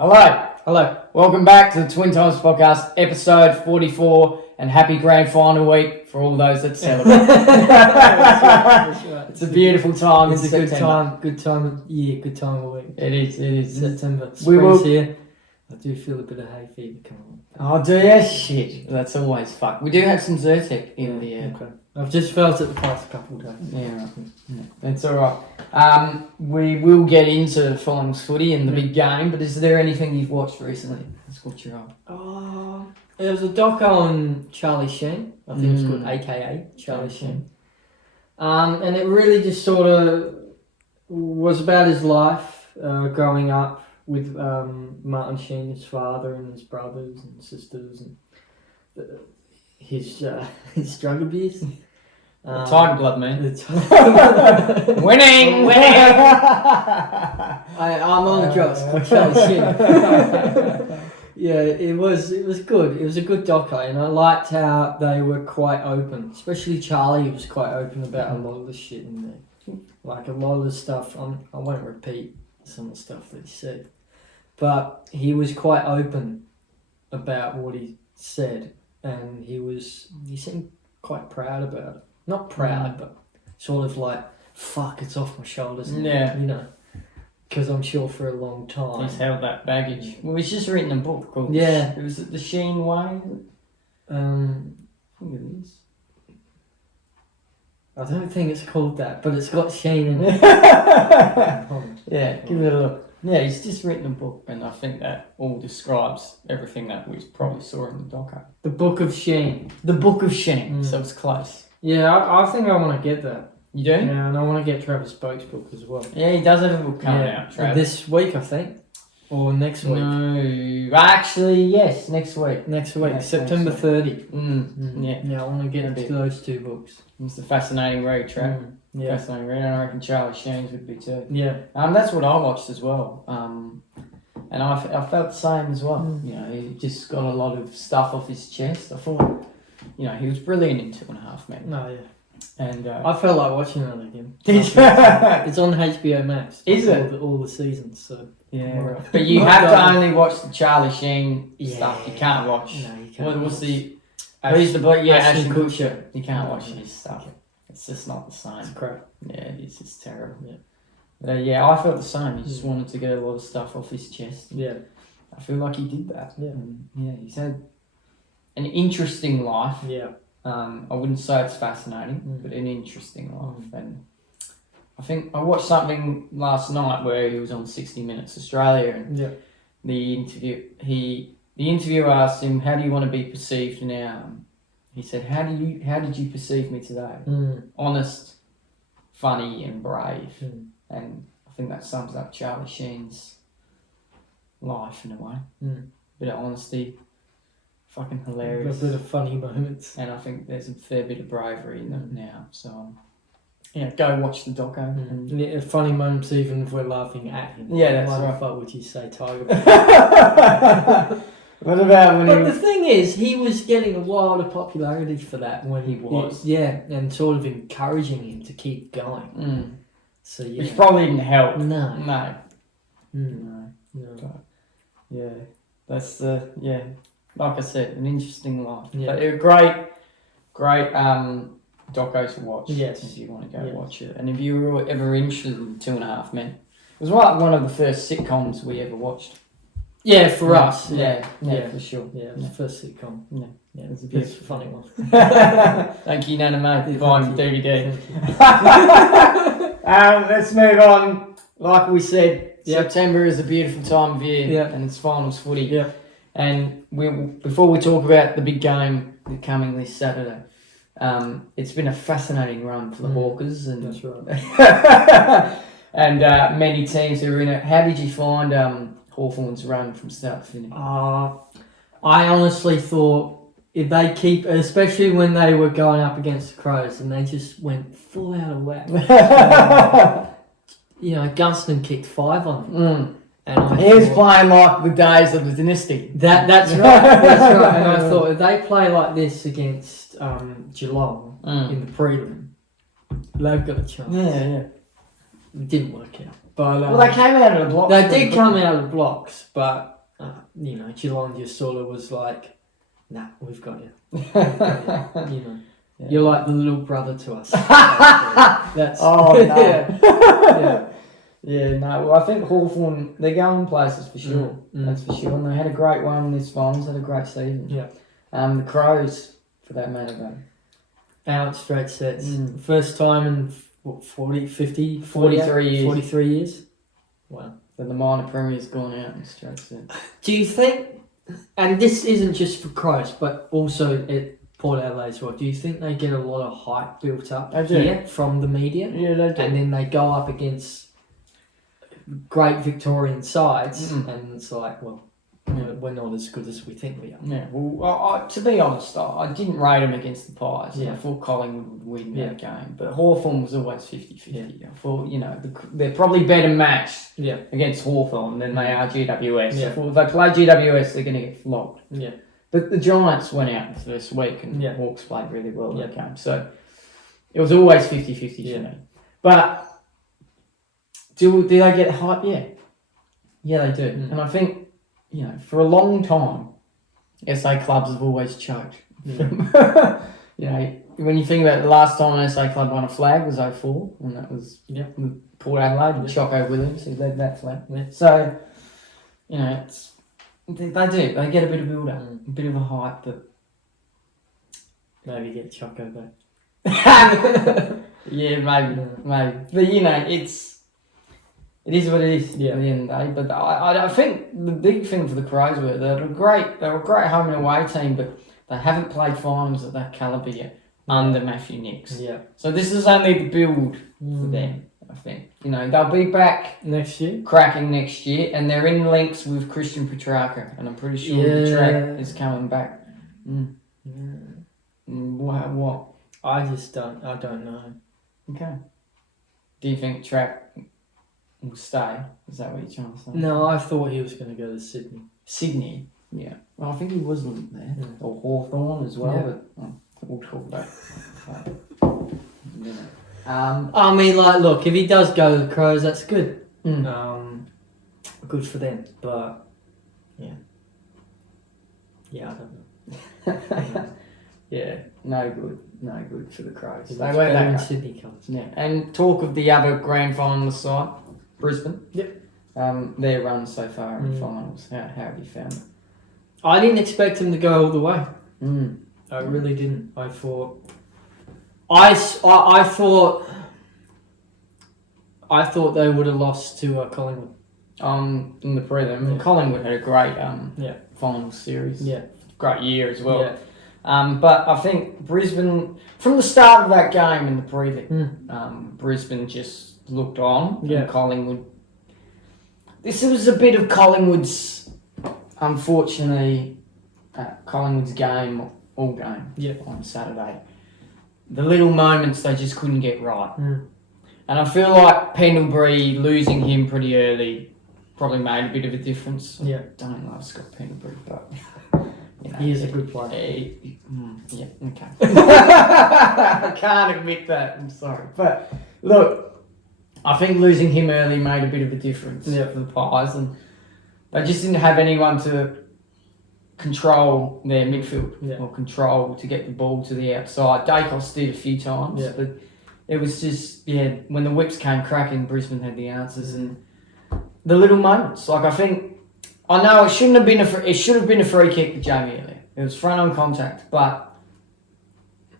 Hello. Welcome back to the Twin Times Podcast, episode 44, and happy Grand Final week for all those that celebrate. That's right. It's a beautiful time. It's a good time of year, good time of week. It is. September. Spring's here. I do feel a bit of hay fever coming on. Oh, do you? Shit. That's always fuck. We do have some Zyrtec in the air. Okay. I've just felt it the past couple of days. Yeah, right. Yeah, that's alright. We will get into Finals Footy and the big game, but is there anything you've watched recently that's caught your eye? Oh, there was a doco on Charlie Sheen. I think it's called AKA Charlie Sheen. And it really just sort of was about his life growing up with Martin Sheen, his father, and his brothers and sisters, and his drug abuse. Tiger Blood, man. Winning! I'm on the drugs. Yeah, it was good. It was a good doco, and I liked how they were quite open. Especially Charlie was quite open about a lot of the shit in there. Like a lot of the stuff, I won't repeat some of the stuff that he said, but he was quite open about what he said, and he seemed quite proud about it. Not proud, but sort of like, fuck, it's off my shoulders now, you know. Because I'm sure for a long time He's held that baggage. Well, he's just written a book called... Yeah. Was it The Sheen Way? I think it is. I don't think it's called that, but it's got Sheen in it. Yeah, give it a look. Yeah, he's just written a book, and I think that all describes everything that we probably saw in the doco. The Book of Sheen. The Book of Sheen, so it's close. Yeah, I think I want to get that. You do? Yeah, and I want to get Travis Boak's book as well. Yeah, he does have a book coming out, Travis. This week, I think. Or next week. No, actually, yes, next week. Next week, September 30. Yeah. Yeah, I want to get into those two books. It's a fascinating read, Trav. Yeah. Fascinating read, and I reckon Charlie Sheen's would be too. Yeah. That's what I watched as well. And I felt the same as well. You know, he just got a lot of stuff off his chest. I thought, you know, he was brilliant in 2.5 Men. No, yeah. And I felt like watching it again. It's on HBO Max. Is it? All the seasons, so... Yeah. Right. But you have to only watch the Charlie Sheen stuff. You can't watch... No, you can't. What's the... Who's the bloke? Yeah, Ashton Kutcher. Kutcher. You can't watch his stuff. It's just not the same. It's crap. Yeah, it's just terrible. Yeah. But I felt the same. He just wanted to get a lot of stuff off his chest. Yeah. I feel like he did that. Yeah. He's had an interesting life. Yeah. I wouldn't say it's fascinating, but an interesting life. And I think I watched something last night where he was on 60 Minutes Australia, and the interviewer asked him, "How do you want to be perceived now?" He said, "How did you perceive me today? Honest, funny, and brave." And I think that sums up Charlie Sheen's life in a way. Bit of honesty, fucking hilarious. A bit of funny moments. And I think there's a fair bit of bravery in them now. So, go watch the doco. Yeah, funny moments even if we're laughing at him. Yeah, that's Why right. the fuck would you say Tiger? What about when But the thing is, he was getting a lot of popularity for that when he was. Yeah, and sort of encouraging him to keep going. So yeah. Which probably didn't help. No. But, yeah, that's like I said, an interesting life. Yeah. But a great doco to watch. Yes. If you want to go watch it. And if you were ever interested in 2.5 Men, it was like one of the first sitcoms we ever watched. Yeah, for us. Yeah, for sure. Yeah, it was the first sitcom. Yeah, it was a funny one. Thank you, Nana Mate, for buying the DVD. Let's move on. Like we said, September is a beautiful time of year, and it's Finals Footy. Yeah. And before we talk about the big game coming this Saturday, it's been a fascinating run for the Hawkers, and that's right. and many teams that are in it. How did you find Hawthorn's run from start to finish? I honestly thought if they keep, especially when they were going up against the Crows, and they just went full out of whack. Gunston kicked 5 on them. And he was playing like the days of the dynasty. That's right. And I thought if they play like this against Geelong in the prelim, they've got a chance. Yeah. It didn't work out. But well, they came out of the blocks. They did come out of the blocks, but Geelong just sort of was like, "Nah, we've got you." You're like the little brother to us. That's oh no. yeah. Yeah, no. Well, I think Hawthorn, they're going places for sure. That's for sure. And they had a great one this Finals. Had a great season. Yeah. The Crows, for that matter, though. Out straight sets. First time in 43 years. 43 years. Wow. So the minor premier's gone out in straight sets. Do you think, and this isn't just for Crows, but also at Port Adelaide as well, do you think they get a lot of hype built up here from the media? Yeah, they do. And then they go up against great Victorian sides, and it's like, well, we're not as good as we think we are. Yeah, well, to be honest, I didn't rate them against the Pies. Yeah. I thought Collingwood would win that game. But Hawthorn was always 50-50. I thought, they're probably better matched against Hawthorn than they are GWS. Yeah. I thought if they play GWS, they're going to get flogged. Yeah. But the Giants went out the first week and Hawks played really well that game. So it was always 50-50 for me. But do they get hype? Yeah. Yeah, they do. And I think, for a long time, SA clubs have always choked. Yeah. When you think about the last time an SA club won a flag was 2004, and that was Port Adelaide and Choco Williams who led that flag. Yeah. So, they do. They get a bit of build-up, a bit of a hype, but maybe get Choco back. Yeah, maybe. But it is what it is at the end of the day. But I think the big thing for the Crows were they were a great home and away team, but they haven't played finals at that calibre yet under Matthew Nicks. Yeah. So this is only the build for them, I think. They'll be back next year, cracking next year, and they're in links with Christian Petrarca, and I'm pretty sure Petrarca is coming back. What? I don't know. Okay. Do you think Track will stay? Is that what you're trying to say? No, I thought he was going to go to Sydney. Sydney? Yeah. Well, I think he was linked there. Yeah. Or Hawthorn as well, but we'll talk about it. I mean, look, if he does go to the Crows, that's good. Good for them, but I don't know. Yeah, no good for the Crows. They went back in Sydney colours. Yeah, and talk of the other grand final side, Brisbane. Yep. Their run so far in finals. How have you found it? I didn't expect him to go all the way. I really didn't. I thought they would have lost to Collingwood. In the prelim. Collingwood had a great final series. Yeah. Great year as well. Yeah. But I think Brisbane, from the start of that game in the prelim, Brisbane just looked on. Yeah. And Collingwood. This was a bit of Collingwood's, unfortunately, Collingwood's game all game on Saturday. The little moments they just couldn't get right. And I feel like Pendlebury losing him pretty early probably made a bit of a difference. Yeah. I don't know Scott Pendlebury, but he is a good player. Okay. I can't admit that. I'm sorry, but look, I think losing him early made a bit of a difference for the Pies, and they just didn't have anyone to control their midfield or control to get the ball to the outside. Dacos did a few times, but it was just when the whips came cracking, Brisbane had the answers and the little moments. Like I know it shouldn't have been it should have been a free kick to Jamie Elliott. It was front on contact, but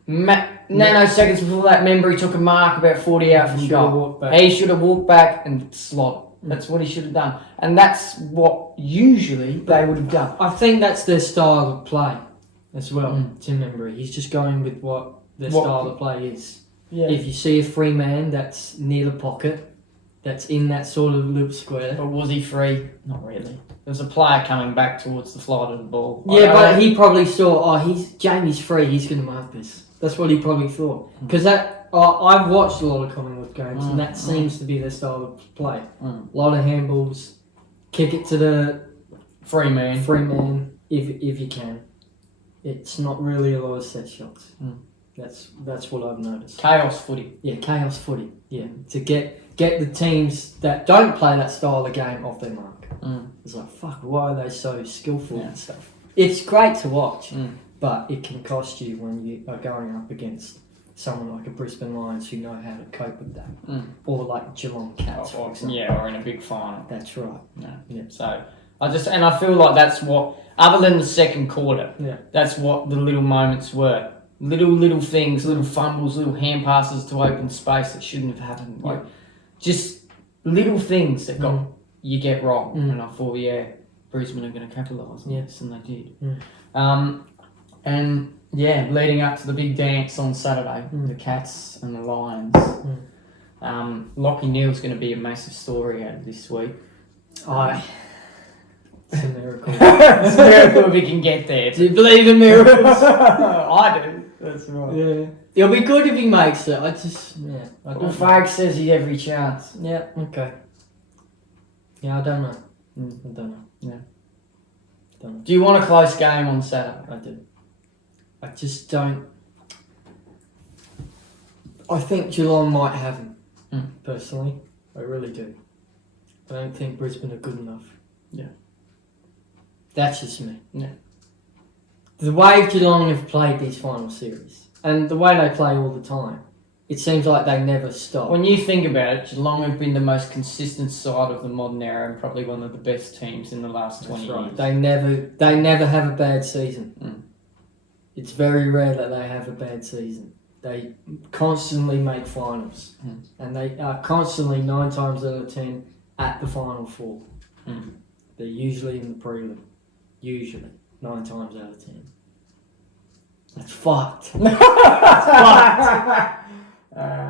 nanoseconds before that, Membry took a mark about 40 out from goal. He should have walked back and slot. That's what he should have done. And that's what usually they would have done. I think that's their style of play as well, Tim Membry. He's just going with what their style of play is. Yeah. If you see a free man that's near the pocket, that's in that sort of loop square. But was he free? Not really. There was a player coming back towards the flight of the ball. Yeah, but he probably saw, Jamie's free, he's going to mark this. That's what he probably thought. Because I've watched a lot of Collingwood games, and that seems to be their style of play. A lot of handballs, kick it to the free man if you can. It's not really a lot of set shots. That's what I've noticed. Chaos footy. Yeah, chaos footy. Yeah, to get get the teams that don't play that style of game off their mark. Mm. It's like, fuck, why are they so skillful Yeah. and stuff? It's great to watch, Mm. but it can cost you when you are going up against someone like a Brisbane Lions who know how to cope with that. Mm. Or like Geelong Cats, for example. Yeah, or in a big final. That's right. Yeah. So I feel like that's what, other than the second quarter, that's what the little moments were. Little things, little fumbles, little hand passes to open space that shouldn't have happened. Like just little things that you get wrong. And I thought, Brisbane are going to capitalise on this, and they did. And leading up to the big dance on Saturday, the Cats and the Lions. Lockie Neal's going to be a massive story out of this week. It's a miracle. It's a miracle if he can get there. Do you believe in miracles? I do. That's right. Yeah. It'll be good if he makes it. I don't Fag says he's every chance. Yeah, okay. Yeah, I don't know. I don't know. Yeah. Don't know. Do you want a close game on Saturday? I do. I just don't. I think Geelong might have him, personally. I really do. I don't think Brisbane are good enough. Yeah. That's just me. Yeah. The way Geelong have played these final series, and the way they play all the time, it seems like they never stop. When you think about it, Geelong have been the most consistent side of the modern era and probably one of the best teams in the last 20 years. They never have a bad season. It's very rare that they have a bad season. They constantly make finals. And they are constantly 9 times out of 10 at the Final Four. They're usually in the prelim. Usually. 9 times out of 10. It's fucked. It's fucked.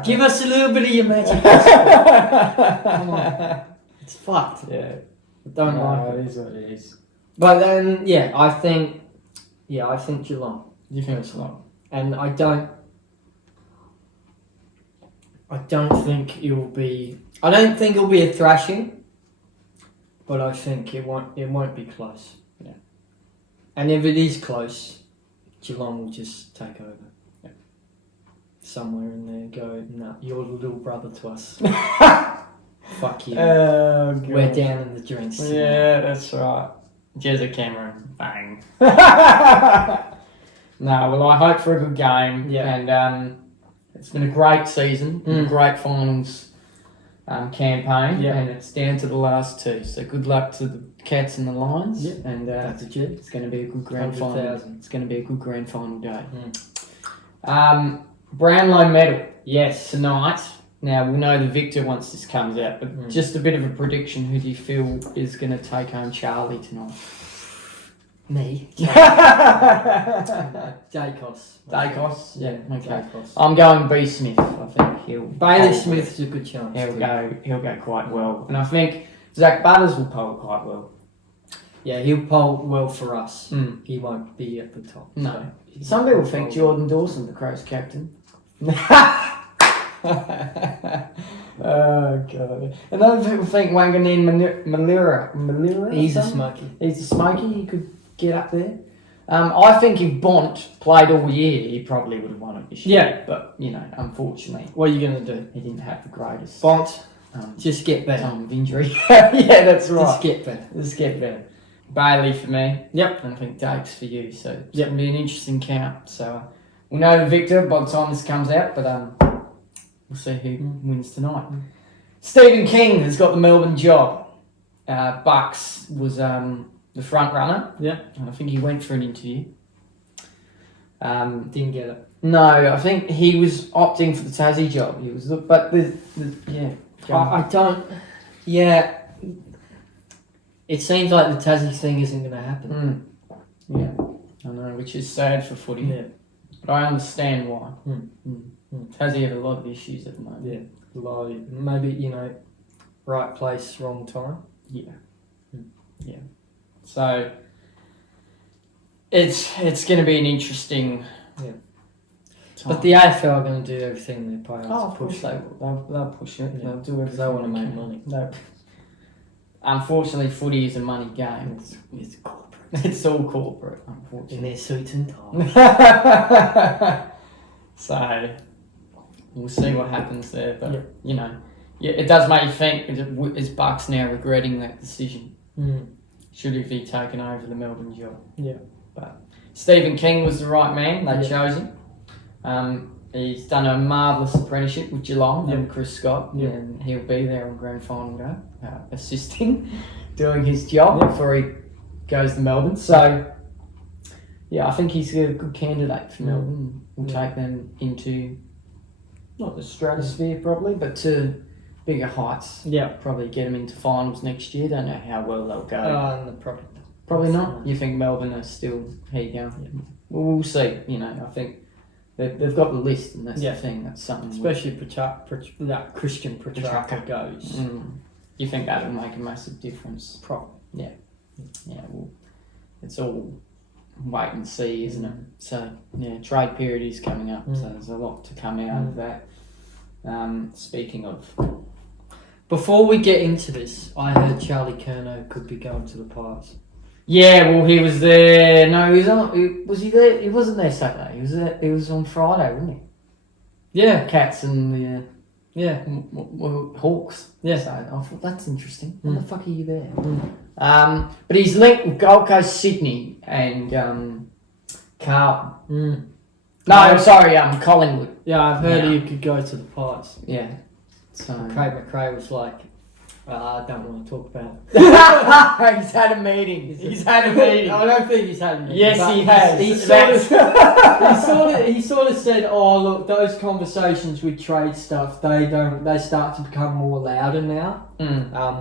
Give us a little bit of your magic. Come on. It's fucked. Yeah. Don't like it. It is what it is. But then, I think Geelong. You think it's Geelong? And I don't think it will be. I don't think it'll be a thrashing, but I think it won't be close. Yeah. And if it is close, Geelong will just take over. Yeah. Somewhere in there, go, nah, you're the little brother to us. Fuck you. We're down in the drinks. Yeah, that's right. Jezza Cameron, bang. No, well, I hope for a good game. Yeah. And it's been a great season, a great finals campaign, and it's down to the last 2. So good luck to the Cats and the Lions. Yeah. And it's going to be a good grand 100,000. final. It's going to be a good grand final day. Brownlow Medal. Yes. Tonight. Now, we know the victor once this comes out, but just a bit of a prediction. Who do you feel is going to take home Charlie tonight? Me. Dacos. Dacos? Yeah, okay. Dacos. I'm going B. Smith. I think Bailey Smith's a good chance. He'll go quite well. And I think Zach Butters will poll quite well. Yeah, he'll poll well for us. He won't be at the top. No. Some people think Jordan Dawson, the Crows captain. Oh, God. And other people think Wanganeen Malira. He's a smoky. He's a smoky. He could get up there. I think if Bont played all year, he probably would have won it this year. Yeah. But, unfortunately, What are you going to do? he didn't have the greatest Bont, just get better. time of injury. Yeah, that's right. Just get better. Let's get better. Bailey for me. Yep. And I think Dakes for you. So it's going to be an interesting count. So we'll know the victor by the time this comes out, but we'll see who wins tonight. Stephen King has got the Melbourne job. Bucks was the front runner. Yeah. And I think he went for an interview. Didn't get it. No, I think he was opting for the Tassie job. He was, but I don't. Yeah. It seems like the Tassie thing isn't going to happen. Yeah, I know, which is sad for footy. Yeah. But I understand why. Tassie have a lot of issues at the moment. Yeah. Like, maybe, right place, wrong time. Yeah. Yeah. So it's going to be an interesting time. But the AFL are going to do everything in their power of to course push they it. will. They'll push it. Yeah. They'll do everything. They want to they make can. money. No. Unfortunately, footy is a money game. It's corporate. It's all corporate, In unfortunately. their suits and ties. So we'll see what happens there. But Yeah, it does make you think, is Bucks now regretting that decision? Should he be taken over the Melbourne job? Yeah. But Stephen King was the right man. They chose him. He's done a marvellous apprenticeship with Geelong and Chris Scott, and he'll be there on Grand Final day, assisting, doing his job before he goes to Melbourne. So, yeah, I think he's a good candidate for Melbourne. We'll take them into, not the stratosphere probably, but to bigger heights. Yeah. Probably get them into finals next year. Don't know how well they'll go. No, probably not. You think Melbourne are still, here you go. Yeah. Well, we'll see. You know, I think they've got the list, and that's the thing. That's something. Especially that Christian Petrarca goes. You think that'll make a massive difference? Probably. Yeah. Yeah. Well, it's all wait and see, isn't it? So yeah, trade period is coming up, so there's a lot to come out of that. Speaking of, before we get into this, I heard Charlie Curnow could be going to the Pies. Yeah, well, he was there. No, he was on. Was he there? He wasn't there Saturday. He was there. He was on Friday, wasn't he? Yeah, Cats and the Hawks. Yeah, so I thought that's interesting. Why the fuck are you there? But he's linked with Gold Coast, Sydney, and Carlton. No, sorry, Collingwood. Yeah, I've heard he could go to the Pies. Yeah. So Craig McRae was like, I don't want to talk about it. He's had a meeting. I don't think he's had a meeting. Yes, he has. He sort of said, "Oh, look, those conversations with trade stuff, they start to become more louder now.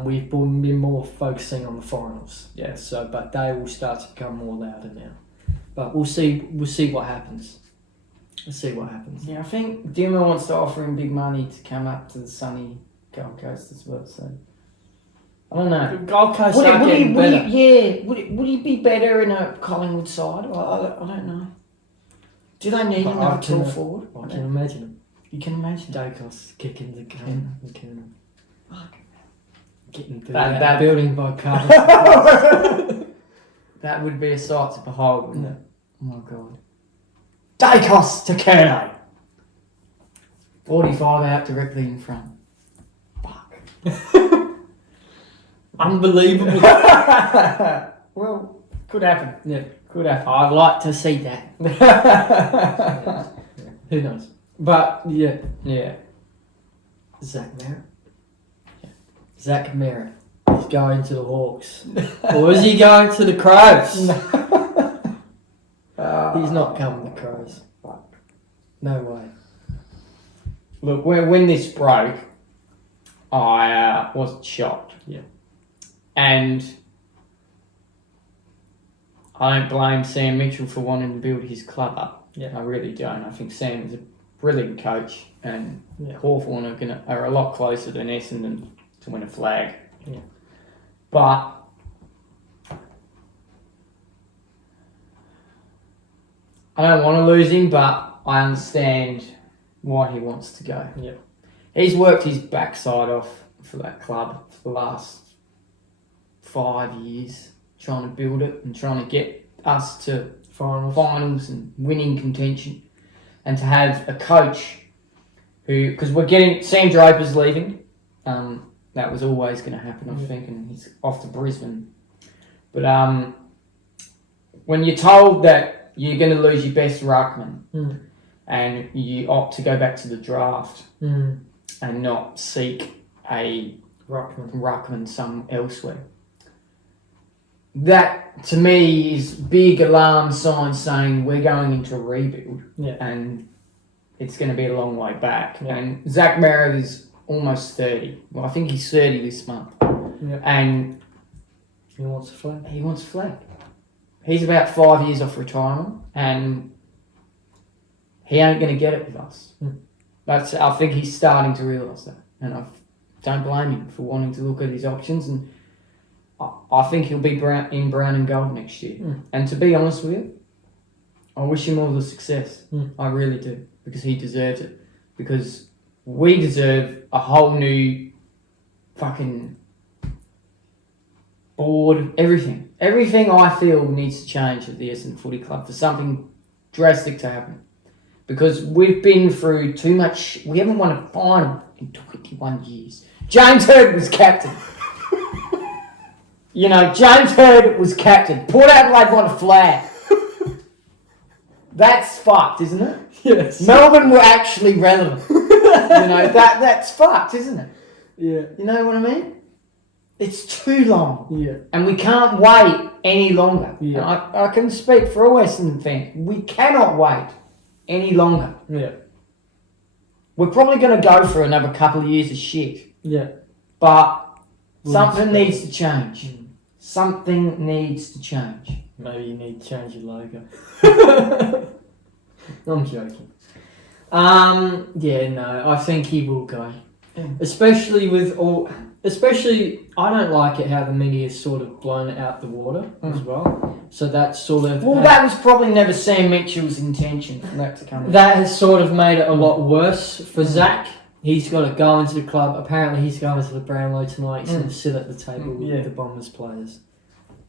We've been more focusing on the finals. Yeah. So, but they will start to become more louder now. But we'll see what happens. Let's see what happens. Yeah, I think Dimmer wants to offer him big money to come up to the sunny Gold Coast as well. So I don't know. Gold Coast are getting better. Would he be better in a Collingwood side? I don't know. Do they need another tall forward? I can imagine him. You can imagine Dacos kicking the can. Getting through that building by car. That would be a sight to behold, wouldn't it? Oh my god. Dacos to Curnow. 45 out directly in front. Fuck. Unbelievable. Well, could happen. Yeah. Could happen. I'd like to see that. Who knows? But, yeah. Zach Merrett. Yeah. Zach Merrett is going to the Hawks. Or is he going to the Crows? He's not coming to Crows. Fuck. No way. Look, when this broke, I was shocked. Yeah. And I don't blame Sam Mitchell for wanting to build his club up. Yeah. I really don't. I think Sam is a brilliant coach, and Hawthorn are a lot closer than Essendon to win a flag. Yeah. But I don't want to lose him, but I understand why he wants to go. Yeah. He's worked his backside off for that club for the last 5 years, trying to build it and trying to get us to finals and winning contention. And to have a coach who, because we're getting, Sam Draper's leaving. That was always going to happen, I think, and he's off to Brisbane. But when you're told that you're going to lose your best ruckman and you opt to go back to the draft and not seek a ruckman elsewhere, that to me is big alarm signs saying we're going into a rebuild and it's going to be a long way back. And Zach Merrett is almost 30. Well, I think he's 30 this month. And he wants a flag. He wants a flag. He's about 5 years off retirement, and he ain't going to get it with us. I think he's starting to realise that, and I don't blame him for wanting to look at his options. And I think he'll be in brown and gold next year. And to be honest with you, I wish him all the success. I really do, because he deserves it. Because we deserve a whole new fucking board, everything. Everything I feel needs to change at the Essendon Footy Club for something drastic to happen. because we've been through too much. We haven't won a final in 21 years. James Hird was captain. James Hird was captain. Port Adelaide won a flag. That's fucked, isn't it? Yes. Melbourne were actually relevant. That's fucked, isn't it? Yeah. You know what I mean? It's too long. Yeah. And we can't wait any longer. Yeah. I can speak for all Essendon fans. We cannot wait any longer. Yeah. We're probably going to go for another couple of years of shit. Yeah. But something needs to change. Mm. Something needs to change. Maybe you need to change your logo. I'm joking. I think he will go. Especially, I don't like it how the media's sort of blown it out the water as well. So that's sort of... Well, that was probably never Sam Mitchell's intention for that to come. That has sort of made it a lot worse for Zach. He's got to go into the club. Apparently he's going to the Brownlow tonight. He's going to sit at the table with the Bombers players.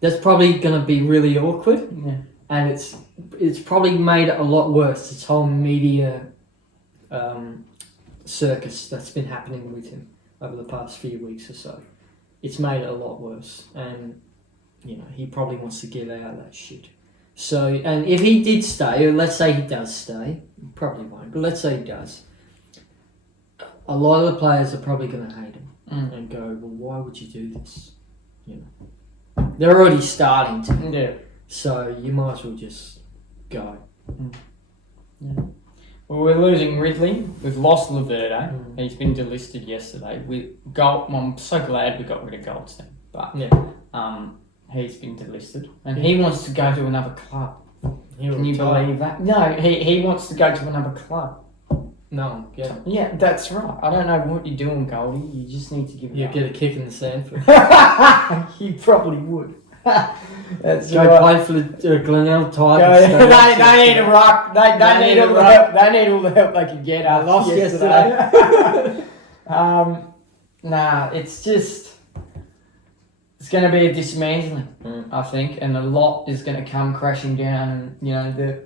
That's probably going to be really awkward. Yeah. And it's probably made it a lot worse, this whole media circus that's been happening with him over the past few weeks or so. It's made it a lot worse. And, he probably wants to get out of that shit. So, and if he did stay, or let's say he does stay, probably won't, but let's say he does, a lot of the players are probably going to hate him and go, well, why would you do this? They're already starting to. Yeah. So you might as well just go. Yeah. Well, we're losing Ridley. We've lost Laverde. He's been delisted yesterday. I'm so glad we got rid of Goldstein. But he's been delisted. And he wants to go to another club. Can you believe that? No, he wants to go to another club. No, yeah. Yeah, that's right. I don't know what you're doing, Goldie. You just need to give it up. Get a kick in the sand for You probably would. That's go right. play for the Glenelg Tigers. They need a rock. They need all the help. They need all the help they can get. I lost yesterday. It's just... It's going to be a dismantling, I think, and a lot is going to come crashing down. And,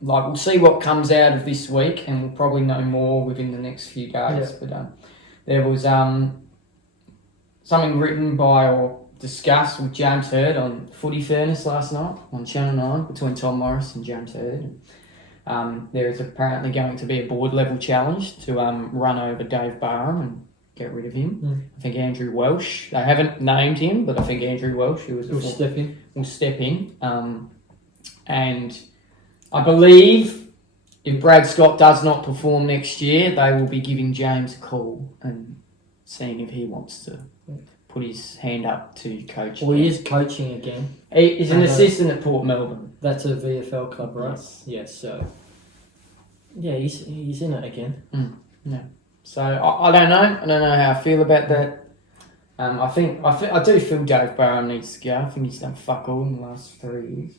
we'll see what comes out of this week, and we'll probably know more within the next few days. Yeah. But there was something written by or discussed with James Hird on Footy Fairness last night on Channel 9 between Tom Morris and James Hird. There is apparently going to be a board level challenge to run over Dave Barham and get rid of him. I think Andrew Welsh, they haven't named him, but I think Andrew Welsh, who will step in. And I believe if Brad Scott does not perform next year, they will be giving James a call and seeing if he wants to put his hand up to coach. Well, he is coaching again. He's an assistant at Port Melbourne. That's a VFL club, right? Yes. So yeah, he's in it again. Yeah. So I don't know. I don't know how I feel about that. I do feel Dave Barham needs to go. I think he's done fuck all in the last 3 years.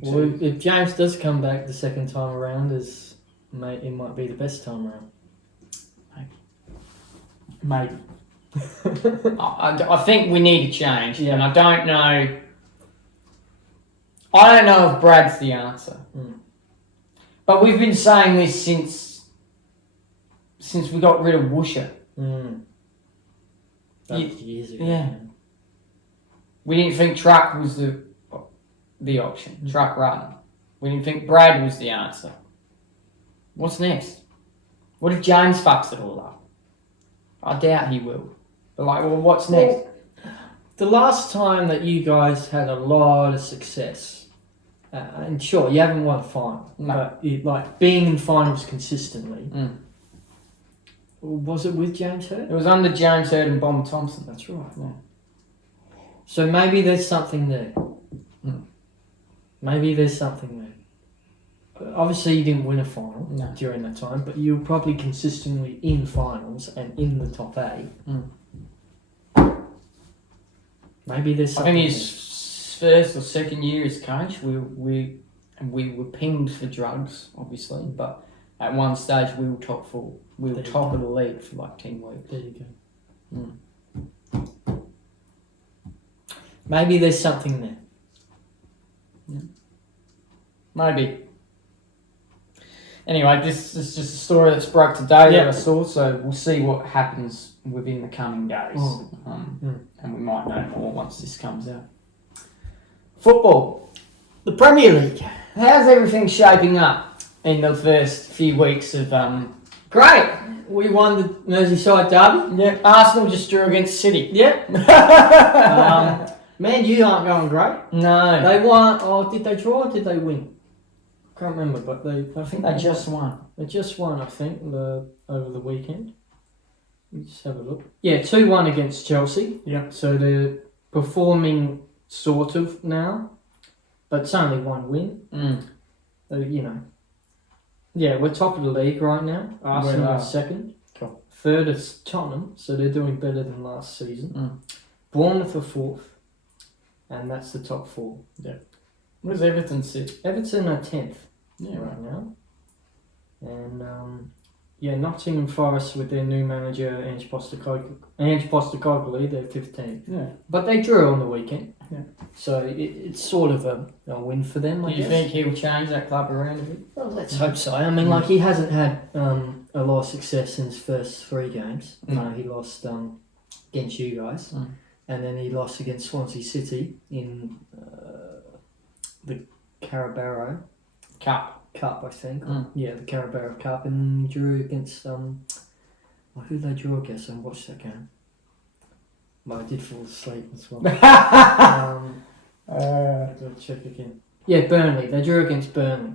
Well, if James does come back the second time around, it might be the best time around. Maybe. I think we need a change, and I don't know. I don't know if Brad's the answer, but we've been saying this since we got rid of Woosha. That was years ago. Yeah. We didn't think Truck was the option. Truck runner. We didn't think Brad was the answer. What's next? What if James fucks it all up? I doubt he will. But what's next? The last time that you guys had a lot of success, and sure, you haven't won a final, but being in finals consistently, was it with James Hird? It was under James Hird and Bomber Thompson. That's right. Yeah. So maybe there's something there. Maybe there's something there. Obviously, you didn't win a final during that time, but you were probably consistently in finals and in the top 8. Maybe there's something. I think his first or second year as coach, we were pinged for drugs, obviously, but at one stage we were top 4. We were top of the league for 10 weeks. There you go. Maybe there's something there. Yeah. Maybe. Anyway, this is just a story that's broke today that Yeah. I saw, so we'll see what happens within the coming days. And we might know more once this comes out. Football. The Premier League. How's everything shaping up in the first few weeks of... Great. We won the Merseyside derby. Yeah, Arsenal just drew against City. Yeah. Man, you aren't going great. No. They won. Oh, did they draw or did they win? Can't remember, but I think they just won. They just won, I think, over the weekend. Let me just have a look. Yeah, 2-1 against Chelsea. Yeah. So they're performing sort of now, but it's only one win. So, you know. Yeah, we're top of the league right now. Arsenal are second. Cool. Third is Tottenham, so they're doing better than last season. Bournemouth are fourth, and that's the top four. Yeah. Where does Everton sit? Everton are 10th right now. And, Nottingham Forest with their new manager, Ange Postecoglou, they're 15th. Yeah. But they drew on the weekend. Yeah. So it's sort of a win for them, I guess. Do you think he'll change that club around a bit? Well, let's hope so. I mean, he hasn't had a lot of success in his first 3 games. He lost against you guys. And then he lost against Swansea City in the Carabao Cup, I think. Yeah, the Carabao Cup. And then he drew against... who did they draw against? I watched that game. But I did fall asleep as well. I've got to check again. Yeah, Burnley. They drew against Burnley.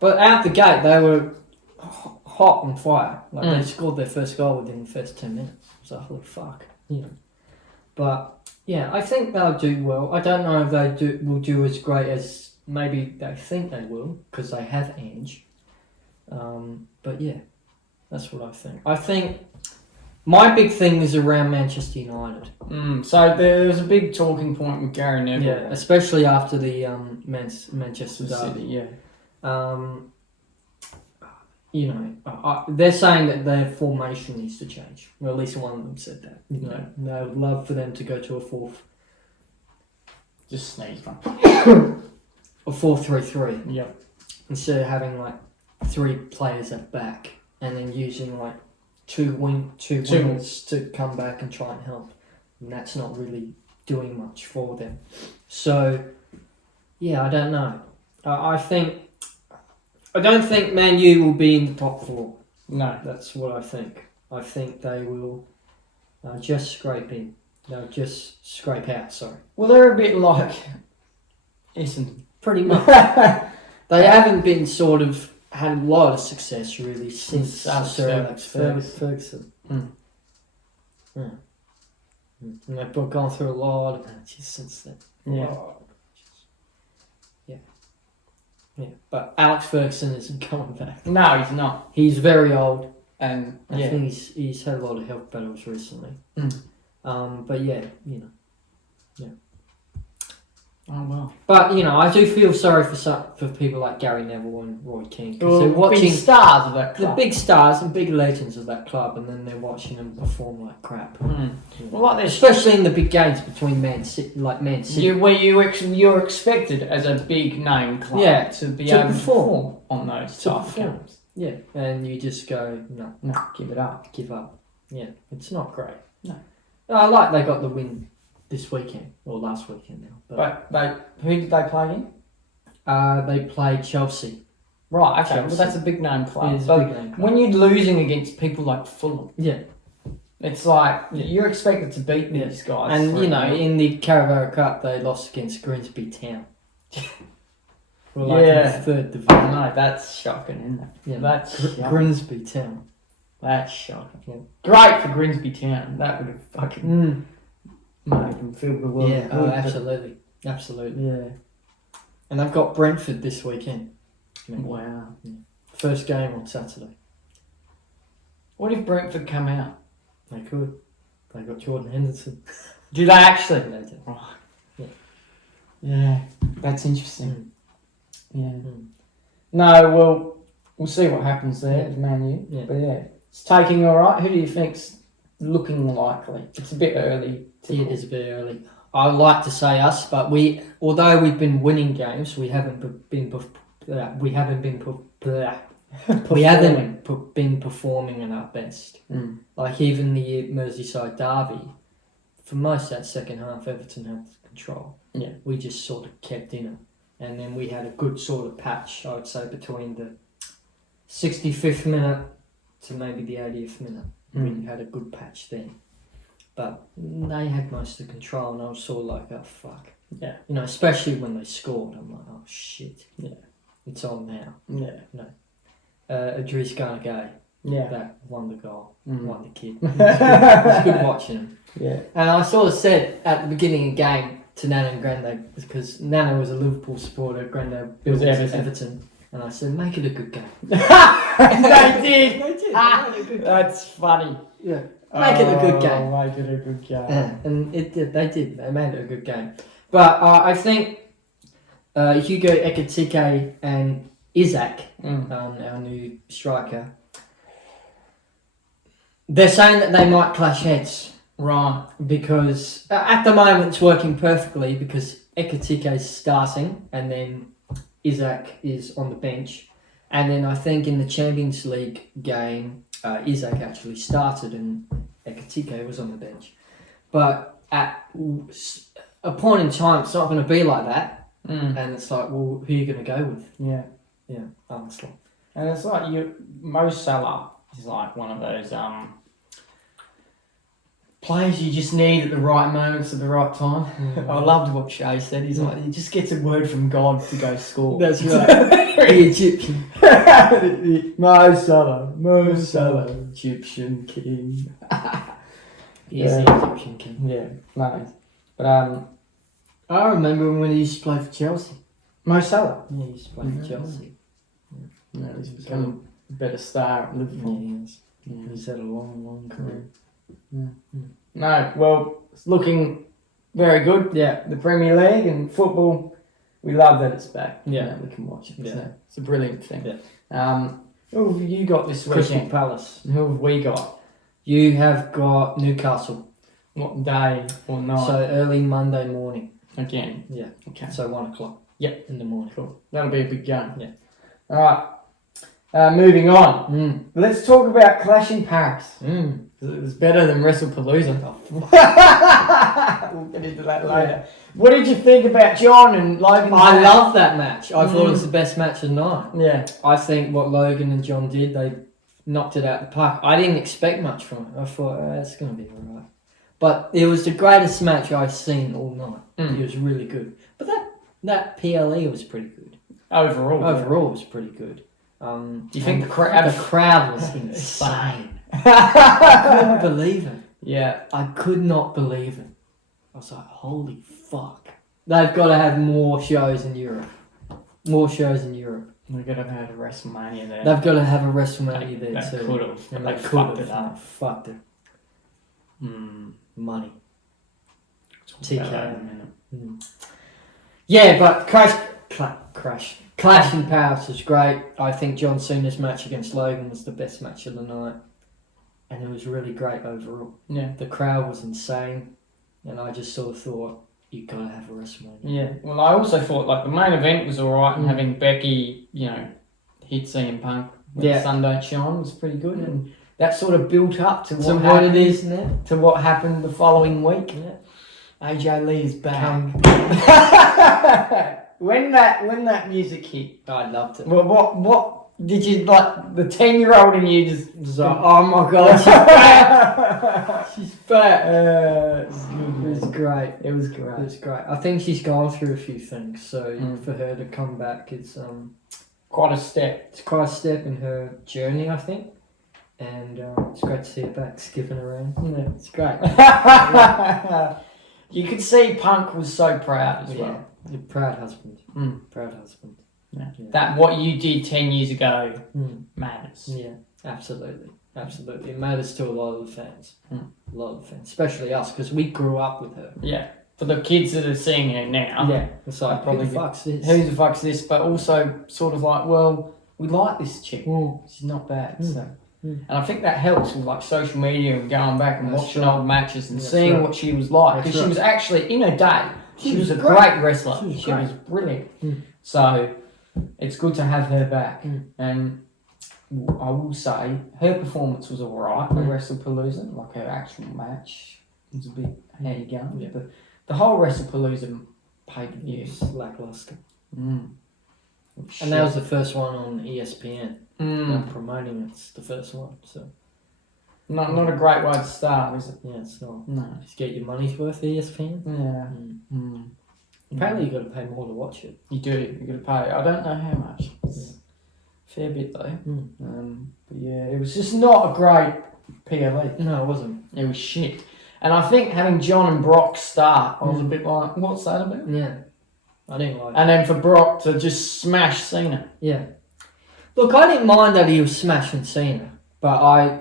But out the gate, they were hot on fire. They scored their first goal within the first 10 minutes. So, holy fuck. But, yeah, I think they'll do well. I don't know if they will do as great as maybe they think they will, because they have Ange. But, yeah, that's what I think. I think my big thing is around Manchester United. So there was a big talking point with Gary Neville. Yeah, especially after the Manchester derby. City, yeah. They're saying that their formation needs to change. Well, at least one of them said that. They would love for them to go to a 4-3-3. Yep. Instead of having 3 players at back and then using two wingers to come back and try and help. And that's not really doing much for them. So, yeah, I don't know. I don't think Man U will be in the top 4. No. That's what I think. I think they will just scrape in. They'll just scrape out, sorry. Well, they're a bit like Essendon. Pretty much. They haven't been had a lot of success really since Sir Alex Ferguson. And they've gone through a lot of matches since then. Yeah. Yeah. But Alex Ferguson isn't coming back. No, he's not. He's very old. And I think he's had a lot of health battles recently. But yeah. Oh well. But I do feel sorry for people like Gary Neville and Roy Keane, because they're watching big stars of that club. the big stars and big legends of that club, and then they're watching them perform like crap. Well, especially in the big games between Man City. You're expected as a big name club to be able to perform on those type of games. Yeah, and you just go no, give it up, give up. Yeah, it's not great. No, I like they got the win this weekend or last weekend now. But who did they play in? They played Chelsea. Right, okay. Chelsea. Well, that's a big name club. It is a big name club. When you're losing against people like Fulham, yeah, it's you're expected to beat these guys. And in the Carabao Cup, they lost against Grimsby Town. In the 3rd division. No, that's shocking, isn't it? Yeah, that's Grimsby Town. That's shocking. Yeah. Great for Grimsby Town. That would have fucking made them feel the world. Yeah, absolutely. Yeah. And they've got Brentford this weekend. Wow. Yeah. First game on Saturday. What if Brentford come out? They could. They got Jordan Henderson. Do they actually? They do. Right. Yeah. Yeah, that's interesting. Yeah. No, well, we'll see what happens there at Man U. Yeah. But yeah, it's taking all right. Who do you think's looking likely? It's a bit early. It is a bit early. I like to say us, but although we've been winning games, we haven't been we haven't been performing at our best. Like even the Merseyside derby, for most of that second half, Everton had control. Yeah. We just sort of kept in it. And then we had a good sort of patch, I would say, between the 65th minute to maybe the 80th minute. We had a good patch then. But they had most of the control, and I was sort of like, oh, fuck. Yeah. Especially when they scored, I'm like, oh, shit. Yeah. It's on now. Yeah. Idris Gay. Yeah. That won the goal. Won the kid. It was good watching him. Yeah. And I sort of said at the beginning of the game to Nana and Grandad, because Nana was a Liverpool supporter, Grandad was Everton. And I said, make it a good game. They did. They did. They made a good game. That's funny. Yeah. Make it a good game. Make it a good game. And it did. They did. They made it a good game. But I think Hugo Ekitike and Isaac, our new striker, they're saying that they might clash heads. Right. Because at the moment it's working perfectly because Ekitike is starting and then Isaac is on the bench. And then I think in the Champions League game, Isaac actually started and Ekitike was on the bench. But at a point in time, it's not going to be like that. And it's like, well, who are you going to go with? Yeah. Yeah, honestly. And it's like Mo Salah is like one of those players you just need at the right moments at the right time. I loved what Shay said. He's like, he just gets a word from God to go score. That's right. The Egyptian. Mo Salah, Egyptian king. He is the Egyptian king. Yeah, nice. But I remember when he used to play for Chelsea. Mo Salah. Yeah, he used to play for Chelsea. Yeah, he's become a better star at Liverpool. Yeah, he is. Yeah. He's had a long career. No, well, it's looking very good. Yeah. The Premier League and football, we love that it's back. Yeah. We can watch it. Yeah. So it's a brilliant thing. Yeah. Who have you got this Crystal weekend? Palace. Who have we got? You have got Newcastle. What day or night? So early Monday morning. Again. Yeah. Okay. So 1 o'clock. Yep. In the morning. Cool. That'll be a big game. Yeah. All right. Moving on. Let's talk about Clash in Paris. It was better than Wrestlepalooza. We'll get into that later. Yeah. What did you think about John and Logan? I love that match. I thought it was the best match of the night. Yeah. I think what Logan and John did, they knocked it out the park. I didn't expect much from it. I thought, it's going to be alright. But it was the greatest match I've seen all night. It was really good. But that PLE was pretty good. Overall, it was pretty good. Do you think the crowd was insane? I couldn't believe it. Yeah. I could not believe it. I was like, holy fuck. They've got to have more shows in Europe. More shows in Europe. We've got to have a WrestleMania there. They've got to have a WrestleMania there too. They could have. And they fucked it up. Fucked it. Money. TK. Yeah, but Clash in Paris was great. I think John Cena's match against Logan was the best match of the night. And it was really great overall. Yeah. The crowd was insane. And I just sort of thought, you've got to have a WrestleMania. Yeah. Well, I also thought, like, the main event was alright, and having Becky, hit CM Punk with Sunday Shine was pretty good. And that sort of built up to what it is now. To what happened the following week. Yeah. AJ Lee is back. When that music hit, I loved it. Well, what did you like? The 10-year-old in you just was like, oh my god, she's back! She's back. It was great. It was great. I think she's gone through a few things, so for her to come back, it's quite a step. It's quite a step in her journey, I think, and it's great to see her back skipping around. Yeah, it's great. You could see Punk was so proud as well. Yeah, proud husband. Proud husband. Yeah. That what you did 10 years ago matters. Yeah, absolutely. It matters to a lot of the fans. A lot of the fans, especially us, because we grew up with her. Yeah. For the kids that are seeing her now, it's like, who the fuck's this? Who the fuck's this? But also sort of like, well, we like this chick. She's not bad. So. And I think that helps with like social media and going back and watching old matches and seeing what she was like. Because she was actually, in her day, she was a great wrestler. She was brilliant. So it's good to have her back. And I will say her performance was alright. The Wrestlepalooza, like her actual match, was a bit how you going. Yeah. But the whole Wrestlepalooza pay-per-view. Yes, lackluster. Mm. And that was the first one on ESPN. Mm. They're promoting it's the first one, so Not a great way to start, is it? yeah, it's not. No. Just get your money's worth, ESPN. Yeah. Mm. Apparently, you got to pay more to watch it. You do. You got to pay. I don't know how much. It's a fair bit though. But yeah, it was just not a great PLE. No, it wasn't. It was shit. And I think having John and Brock start, I was a bit like, what's that about? Yeah, I didn't like it. And then for Brock to just smash Cena. Yeah. Look, I didn't mind that he was smashing Cena, but I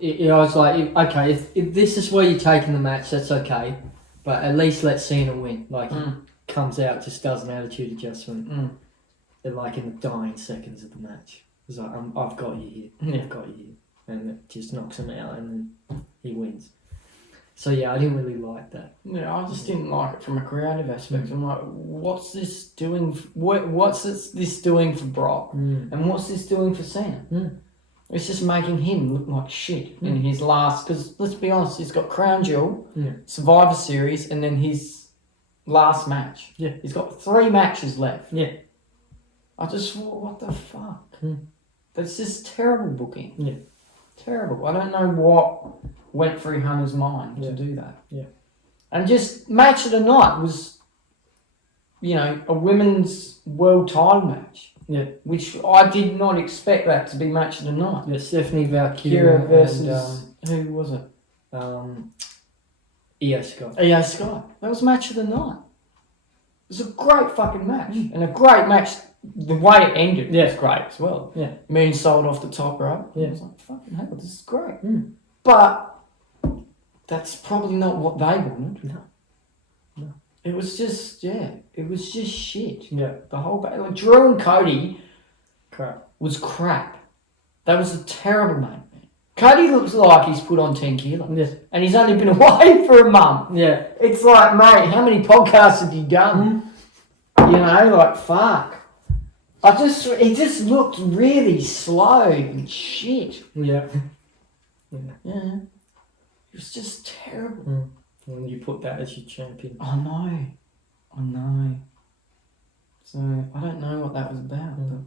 was like, okay, if this is where you're taking the match, that's okay. But at least let Cena win. Like, he comes out, just does an attitude adjustment. And like in the dying seconds of the match. It's like, I've got you here. Yeah. I've got you here. And it just knocks him out and then he wins. So yeah, I didn't really like that. Yeah, I just didn't like it from a creative aspect. I'm like, what's this doing? What's this doing for Brock? And what's this doing for Cena? It's just making him look like shit in his last. Because let's be honest, he's got Crown Jewel, Survivor Series, and then his last match. Yeah, he's got 3 matches left. Yeah, I just thought, what the fuck? That's just terrible booking. Yeah, terrible. I don't know what went through Hunter's mind to do that. Yeah. And just match of the night was, a women's world title match. Yeah. Which I did not expect that to be match of the night. Yeah, Stephanie Valkyria versus who was it? EO Scott. EO Scott. That was match of the night. It was a great fucking match. And a great match. The way it ended was great as well. Yeah. Moonsault off the top rope. Yeah. I was like, fucking hell, this is great. But that's probably not what they wanted. No. It was just, it was just shit. Yeah. The whole battle. Like, Drew and Cody Crap. was crap. That was a terrible match. Cody looks like he's put on 10 kilos. Yes. And he's only been away for a month. Yeah. It's like, mate, how many podcasts have you done? Like, fuck. He just looked really slow and shit. Yeah. Yeah. It was just terrible. When you put that as your champion. I know. So, I don't know what that was about, but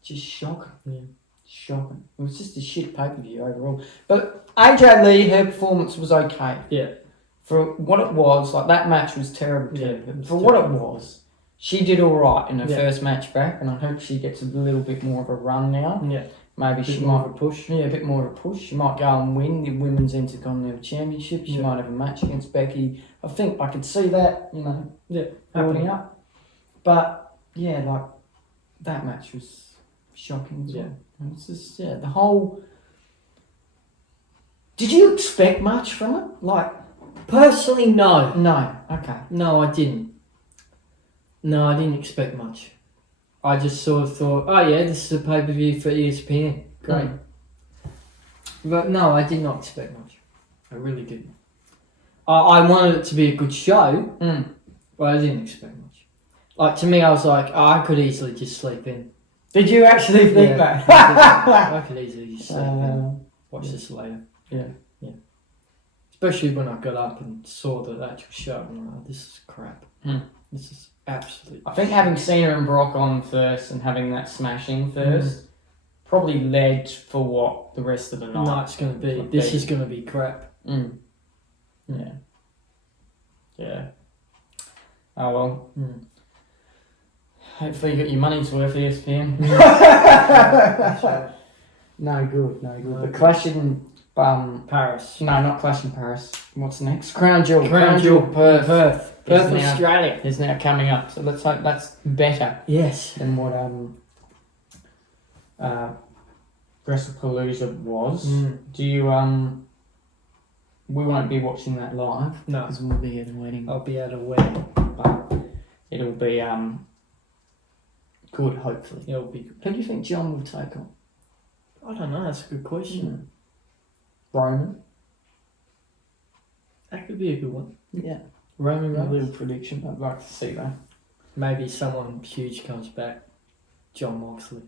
just shocking. Yeah. Shocking. It was just a shit pay-per-view overall. But AJ Lee, her performance was okay. Yeah. For what it was, like, that match was terrible too. Yeah, But for what it was, she did all right in her first match back, and I hope she gets a little bit more of a run now. Yeah. Maybe she might have a push. Yeah, a bit more of a push. She might go and win the Women's Intercontinental Championship. She might have a match against Becky. I think I could see that, happening up. But, like, that match was shocking as well. And it's just, the whole... Did you expect much from it? Like... Personally, no. No. Okay. No, I didn't. No, I didn't expect much. I just sort of thought, oh yeah, this is a pay-per-view for ESPN. Great. But no, I did not expect much. I really didn't. I wanted it to be a good show, but I didn't expect much. Like, to me, I was like, I could easily just sleep in. Did you actually think that? I could easily just sleep in. Watch this later. Yeah. Especially when I got up and saw the actual show. I'm like, oh, this is crap. This is absolutely... I think having Cena and Brock on first and having that smashing first probably led for what the rest of the night's going to be. This is going to be crap. Yeah. Oh well. Hopefully you got your money's worth, ESPN. No good. The Clash in Paris. No, not Clash in Paris. What's next? Crown Jewel, Perth, Australia is now coming up. So let's hope that's better. Yes. Than what Wrestlepalooza was. Do you we won't be watching that live. No, because we'll be at a wedding. I'll be at a wedding, but it'll be good. Hopefully, it'll be good. Who do you think John will take on? I don't know. That's a good question. Roman. That could be a good one. Yeah. Roman. A little prediction. I'd like to see that. Maybe someone huge comes back. John Moxley.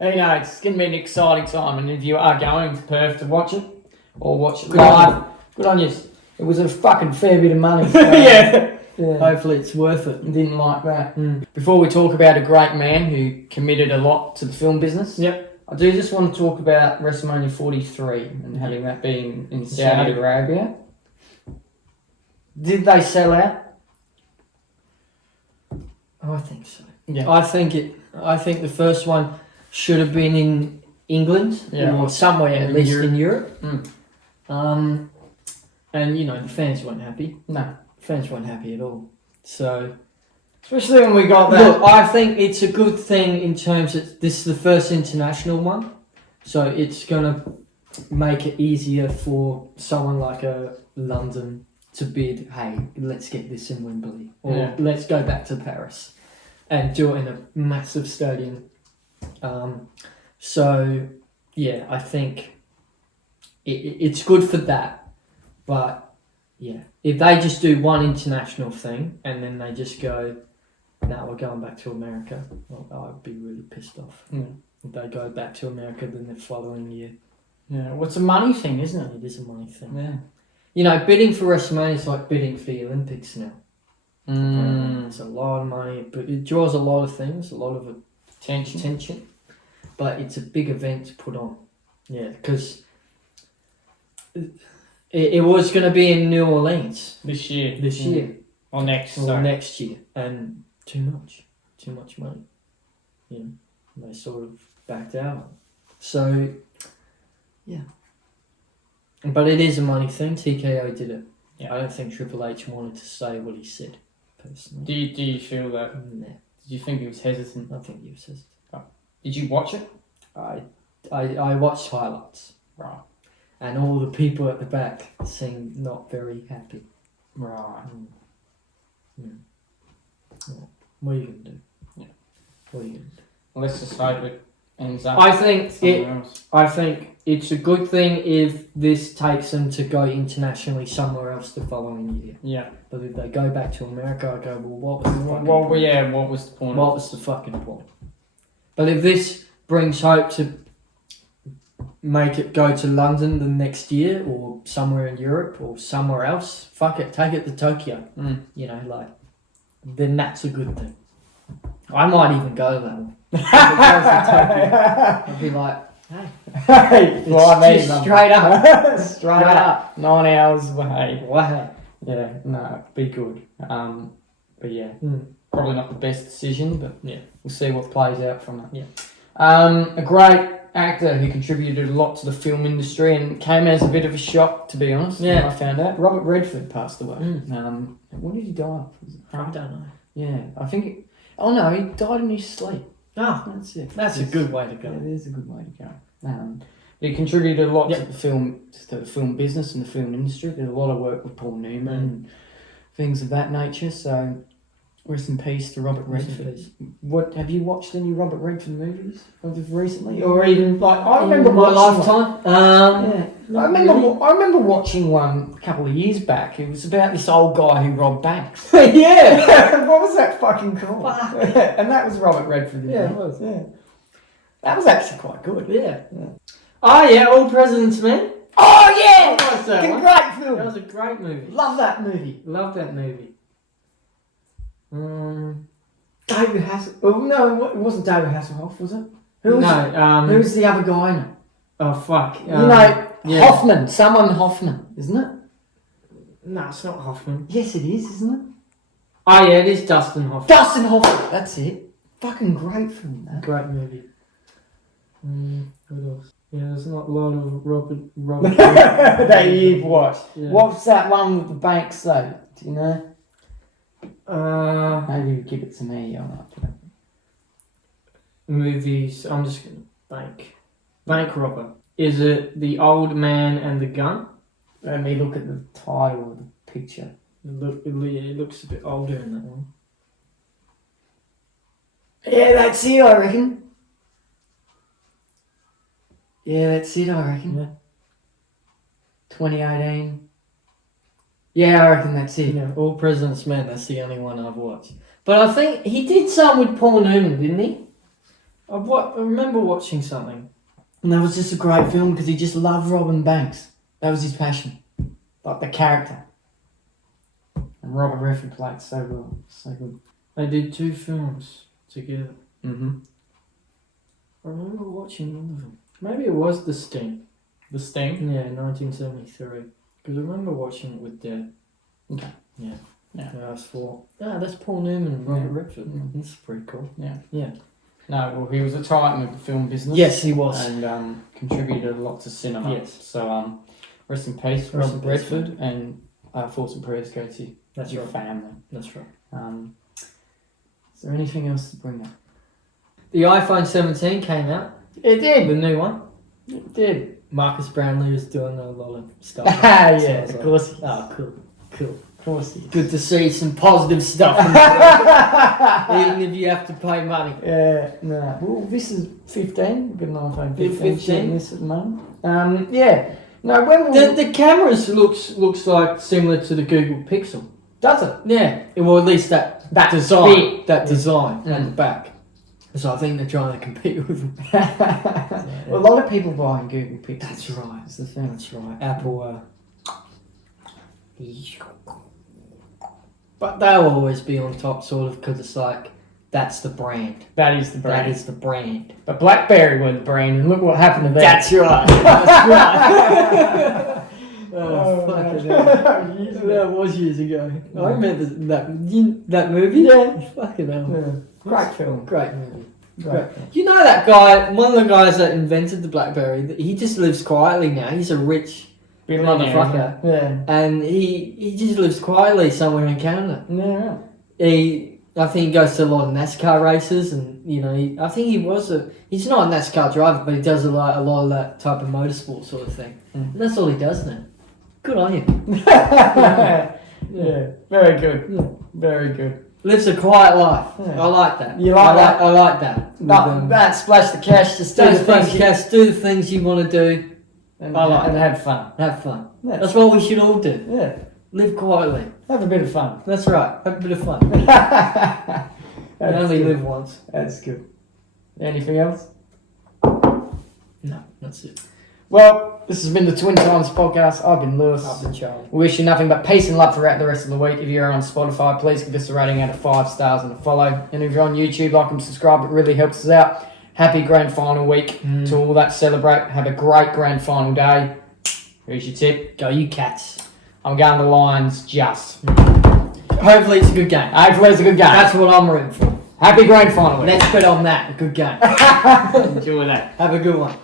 It's going to be an exciting time, and if you are going to Perth to watch it, or watch it live, good on you. It was a fucking fair bit of money. So, yeah. Hopefully it's worth it. Didn't like that. Before we talk about a great man who committed a lot to the film business, I do just want to talk about WrestleMania 43 and having that been in Saudi Arabia. Did they sell out? I think so. Yeah. I think the first one should have been in England or somewhere at least in Europe. And the fans weren't happy. No, fans weren't happy at all. So, especially when we got that. Look, I think it's a good thing in terms of this is the first international one, so it's gonna make it easier for someone like a London to bid. Hey, let's get this in Wembley, or let's go back to Paris and do it in a massive stadium. I think it's good for that. But if they just do one international thing and then they just go, "Now we're going back to America," well, I'd be really pissed off. If they go back to America then the following year. Yeah, what's a money thing, isn't it? It is a money thing. Yeah. Bidding for WrestleMania is like bidding for the Olympics now. It's a lot of money, but it draws a lot of things, a lot of attention. But it's a big event to put on. Yeah, because it was going to be in New Orleans this year. Or next year, and too much money. They sort of backed out. So, but it is a money thing. TKO did it. I don't think Triple H wanted to say what he said, personally. Do you feel that? Nah. Did you think he was hesitant? I think he was hesitant. Oh. Did you watch it? I watched highlights. Right. And all the people at the back seemed not very happy. Right. What are you going to do? Yeah. What are you going to do? Well, let's just hope it ends up. I think it's a good thing if this takes them to go internationally somewhere else the following year. Yeah. But if they go back to America, I go, well, what was the fucking point? What was the point? What was the fucking point? But if this brings hope to make it go to London the next year or somewhere in Europe or somewhere else, fuck it, take it to Tokyo. Then that's a good thing. I might even go there. If it goes to Tokyo, I'd be like, hey, it's just straight up. Straight up. 9 hours away. Wow. Yeah, no, be good. But probably not the best decision, but we'll see what plays out from it. A great actor who contributed a lot to the film industry and came as a bit of a shock, to be honest. When I found out Robert Redford passed away. When did he die? I don't know. Yeah, I think. He died in his sleep. Oh, that's it. That's a good way to go. Yeah, it is a good way to go. He contributed a lot to the film business and the film industry. Did a lot of work with Paul Newman and things of that nature. So, rest in peace to Robert Redford. What have you watched any Robert Redford movies of recently, or even I remember my watching lifetime. I remember watching one a couple of years back. It was about this old guy who robbed banks. What was that fucking called? And that was Robert Redford. Yeah, it was. Yeah, that was actually quite good. Yeah. Oh yeah, All President's Men. Oh yeah, Great film. That was a great movie. Love that movie. David Hasselhoff. Oh no, it wasn't David Hasselhoff, was it? Who was the other guy in it? Oh fuck. Hoffman. Someone Hoffman, isn't it? No, it's not Hoffman. Yes, it is, isn't it? Oh yeah, it is Dustin Hoffman. Dustin Hoffman. That's it. Fucking great film. That. Great movie. What else? Yeah, there's not a lot of Robert. that you've watched. Yeah. What's that one with the banks though? Do you know? Maybe you give it to me. I'll have to. Movies. I'm just gonna bank robber. Is it The Old Man and the Gun? Let me look at the title of the picture. It looks a bit older in that one. Yeah, that's it, I reckon. Yeah, that's it, I reckon. Yeah. 2018. Yeah, I reckon that's it. Yeah, All President's Men, that's the only one I've watched. But I think he did some with Paul Newman, didn't he? I remember watching something. And that was just a great film because he just loved Robin Banks. That was his passion. Like the character. And Robert Redford played so well. So good. They did 2 films together. Mm-hmm. I remember watching one of them. Maybe it was The Sting. The Sting? Yeah, 1973. Because I remember watching it with Dad. Okay. Yeah. Yeah. That's 4. Yeah, that's Paul Newman and Robert Redford. That's pretty cool. Yeah. Yeah. No, well, he was a titan of the film business. Yes, he was. And contributed a lot to cinema. Yes. So, rest in peace, Rest in Robert peace, Redford, and thoughts and prayers go to That's your right. family. That's right. Is there anything else to bring up? The iPhone 17 came out. It did. The new one. It did. Marcus Brownlee was doing a lot of stuff. Yeah, of course he is. Oh, cool. Cool. Of course he is. Good to see some positive stuff in the world, even if you have to pay money. Yeah, no. Well, this is 15. We've got an iPhone 15. 15. This at the moment. Yeah. No, when will The cameras looks like similar to the Google Pixel. does it? Yeah. Well, at least that design. bit. That design at the back. So I think they're trying to compete with them. Well, a lot of people buying Google Pixels. That's right. That's the thing. That's right. Apple. But they'll always be on top, sort of, because it's like, that's the brand. That is the brand. That is the brand. But BlackBerry was the brand, and look what happened to that. That's right. That's right. Oh, fucking hell. That was years ago. I remember that movie. Yeah. Fucking hell. Yeah. Great film. Great movie. Great. You know that guy, one of the guys that invented the BlackBerry, he just lives quietly now. He's a rich motherfucker. Yeah. And he just lives quietly somewhere in Canada. Yeah. I think he goes to a lot of NASCAR races, and I think he's not a NASCAR driver, but he does a lot of that type of motorsport sort of thing. And that's all he does now. Good on you. Yeah. Very good. Yeah. Very good. Lives a quiet life. Yeah. I like that. You like that? I like that. That splash the cash, just do Do the things you want to do. and I like have fun. Have fun. Yeah. That's what we should all do. Yeah. Live quietly. Have a bit of fun. That's right. Have a bit of fun. You You only live once. That's good. Anything else? No, that's it. Well, this has been the Twin Times podcast. I've been Lewis. I've been Charlie. We wish you nothing but peace and love throughout the rest of the week. If you're on Spotify, please give us a rating out of 5 stars and a follow. And if you're on YouTube, like and subscribe. It really helps us out. Happy Grand Final week to all that celebrate. Have a great Grand Final day. Here's your tip. Go you cats. I'm going to Lions just. Hopefully it's a good game. Hopefully it's a good game. That's what I'm rooting for. Happy Grand Final week. Let's bet on that. A good game. Enjoy that. Have a good one.